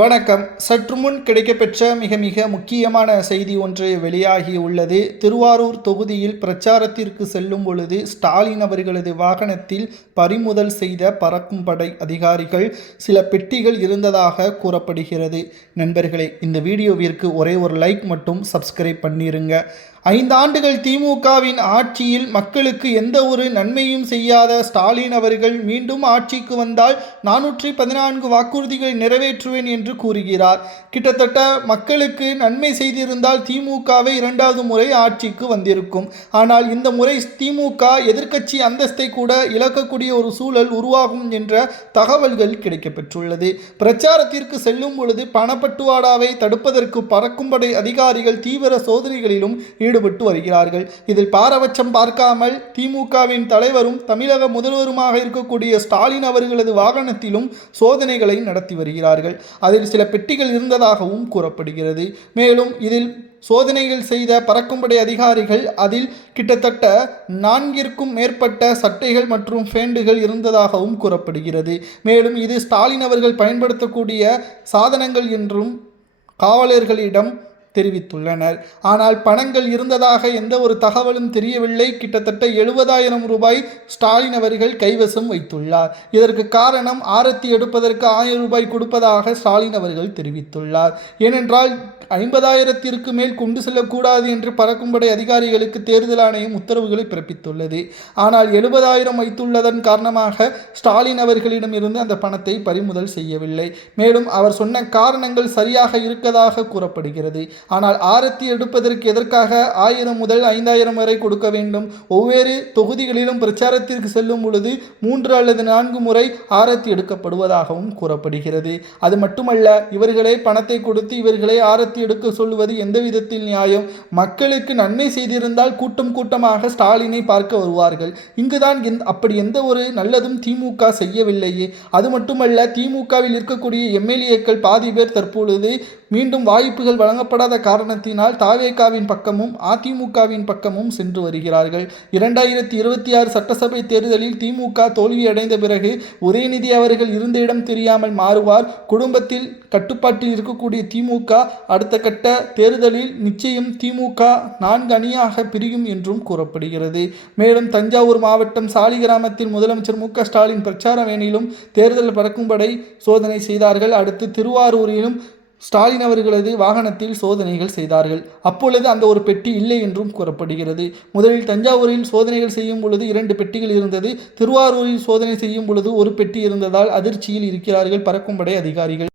வணக்கம். சற்று முன் கிடைக்கப்பெற்ற மிக முக்கியமான செய்தி ஒன்று வெளியாகி உள்ளது. திருவாரூர் தொகுதியில் பிரச்சாரத்திற்கு செல்லும் பொழுது ஸ்டாலின் அவர்களது வாகனத்தில் பறிமுதல் செய்த பறக்கும் படை அதிகாரிகள் சில பெட்டிகள் இருந்ததாக கூறப்படுகிறது. நண்பர்களே, இந்த வீடியோவிற்கு ஒரே ஒரு லைக் மட்டும் சப்ஸ்கிரைப் பண்ணிருங்க. 5 ஆண்டுகள் திமுகவின் ஆட்சியில் மக்களுக்கு எந்த ஒரு நன்மையும் செய்யாத ஸ்டாலின் அவர்கள் மீண்டும் ஆட்சிக்கு வந்தால் 414 வாக்குறுதிகளை நிறைவேற்றுவேன் என்று கூறுகிறார். கிட்டத்தட்ட மக்களுக்கு நன்மை செய்திருந்தால் திமுகவை 2வது முறை ஆட்சிக்கு வந்திருக்கும். ஆனால் இந்த முறை திமுக எதிர்க்கட்சி அந்தஸ்தை கூட இழக்கக்கூடிய ஒரு சூழல் உருவாகும் என்ற தகவல்கள் கிடைக்கப்பெற்றுள்ளது. பிரச்சாரத்திற்கு செல்லும் பொழுது பணப்பட்டுவாடாவை தடுப்பதற்கு பறக்கும் படை அதிகாரிகள் தீவிர சோதனைகளிலும் ஈடுபட்டு வருகிறார்கள். இதில் பாரபட்சம் பார்க்காமல் திமுகவின் தலைவரும் தமிழக முதல்வருமாக இருக்கக்கூடிய ஸ்டாலின் அவர்களது வாகனத்திலும் சோதனைகளை நடத்தி வருகிறார்கள். அதில் சில பெட்டிகள் இருந்ததாகவும் கூறப்படுகிறது. மேலும் இதில் சோதனைகள் செய்த பறக்கும்படை அதிகாரிகள் அதில் கிட்டத்தட்ட 4ற்கும் மேற்பட்ட சட்டைகள் மற்றும் பேண்டுகள் இருந்ததாகவும் கூறப்படுகிறது. மேலும் இது ஸ்டாலின் அவர்கள் பயன்படுத்தக்கூடிய சாதனங்கள் என்றும் காவலர்களிடம் தெரிவித்துள்ளனர். ஆனால் பணங்கள் இருந்ததாக எந்த ஒரு தகவலும் தெரியவில்லை. கிட்டத்தட்ட 70,000 ரூபாய் ஸ்டாலின் அவர்கள் கைவசம் வைத்துள்ளார். இதற்கு காரணம் ஆரத்தி எடுப்பதற்கு 1000 ரூபாய் கொடுப்பதாக ஸ்டாலின் அவர்கள் தெரிவித்துள்ளார். ஏனென்றால் 50,000ற்கு மேல் கொண்டு செல்லக்கூடாது என்று பறக்கும்படை அதிகாரிகளுக்கு தேர்தல் ஆணையம் உத்தரவுகளை பிறப்பித்துள்ளது. ஆனால் 70,000 வைத்துள்ளதன் காரணமாக ஸ்டாலின் அவர்களிடம் இருந்து அந்த பணத்தை பறிமுதல் செய்யவில்லை. மேலும் அவர் சொன்ன காரணங்கள் சரியாக இருக்கதாக கூறப்படுகிறது. ஆனால் ஆரத்தி எடுப்பதற்கு எதற்காக 1000 முதல் 5000 வரை கொடுக்க வேண்டும்? ஒவ்வொரு தொகுதிகளிலும் பிரச்சாரத்திற்கு செல்லும் பொழுது 3 அல்லது 4 முறை ஆரத்தி எடுக்கப்படுவதாகவும் கூறப்படுகிறது. அது மட்டுமல்ல, இவர்களே பணத்தை கொடுத்து இவர்களே ஆரத்தி எடுக்க சொல்லுவது எந்த விதத்தில் நியாயம்? மக்களுக்கு நன்மை செய்திருந்தால் கூட்டமாக ஸ்டாலினை பார்க்க வருவார்கள். இங்குதான் அப்படி எந்த ஒரு நல்லதும் திமுக செய்யவில்லையே. அது மட்டுமல்ல, திமுகவில் இருக்கக்கூடிய எம்எல்ஏக்கள் பாதி பேர் தற்பொழுது மீண்டும் வாய்ப்புகள் வழங்கப்படாத காரணத்தினால் தாவேகாவின் பக்கமும் அதிமுகவின் பக்கமும் சென்று வருகிறார்கள். 2026 சட்டசபை தேர்தலில் திமுக தோல்வியடைந்த பிறகு உதயநிதி அவர்கள் இருந்த இடம் தெரியாமல் மாறுவார். குடும்பத்தில் கட்டுப்பாட்டில் இருக்கக்கூடிய திமுக அடுத்த கட்ட தேர்தலில் நிச்சயம் திமுக 4 அணியாக பிரியும் என்றும் கூறப்படுகிறது. மேலும் தஞ்சாவூர் மாவட்டம் சாலிகிராமத்தில் முதலமைச்சர் மு.க. ஸ்டாலின் பிரச்சார வேளையிலும் தேர்தல் பறக்கும்படை சோதனை செய்தார்கள். அடுத்து திருவாரூரிலும் ஸ்டாலின் அவர்களது வாகனத்தில் சோதனைகள் செய்தார்கள். அப்பொழுது அந்த ஒரு பெட்டி இல்லை என்றும் கூறப்படுகிறது. முதலில் தஞ்சாவூரில் சோதனைகள் செய்யும் பொழுது 2 பெட்டிகள் இருந்தது. திருவாரூரில் சோதனை செய்யும் பொழுது ஒரு பெட்டி இருந்ததால் அதிர்ச்சியில் இருக்கிறார்கள் பறக்கும்படை அதிகாரிகள்.